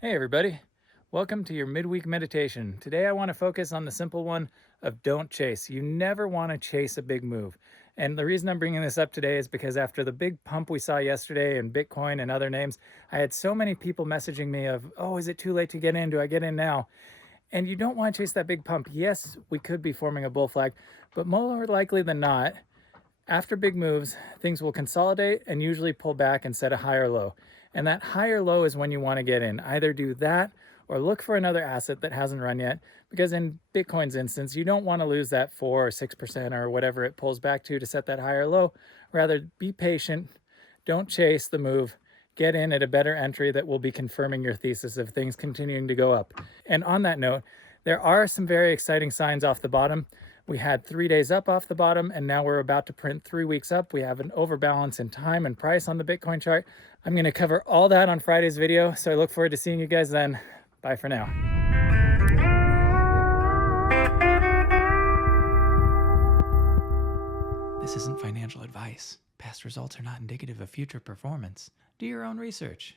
Hey everybody, welcome to your midweek meditation. Today I want to focus on the simple one of don't chase. You never want to chase a big move. And the reason I'm bringing this up today is because after the big pump we saw yesterday in Bitcoin and other names, I had so many people messaging me of, oh, is it too late to get in? Do I get in now? And you don't want to chase that big pump. Yes, we could be forming a bull flag, but more likely than not, after big moves, things will consolidate and usually pull back and set a higher low. And that higher low is when you want to get in. Either do that or look for another asset that hasn't run yet. Because in Bitcoin's instance, you don't want to lose that 4 or 6% or whatever it pulls back to set that higher low. Rather, be patient, don't chase the move, get in at a better entry that will be confirming your thesis of things continuing to go up. And on that note, there are some very exciting signs off the bottom. We had 3 days up off the bottom, and now we're about to print 3 weeks up. We have an overbalance in time and price on the Bitcoin chart. I'm going to cover all that on Friday's video, so I look forward to seeing you guys then. Bye for now. This isn't financial advice. Past results are not indicative of future performance. Do your own research.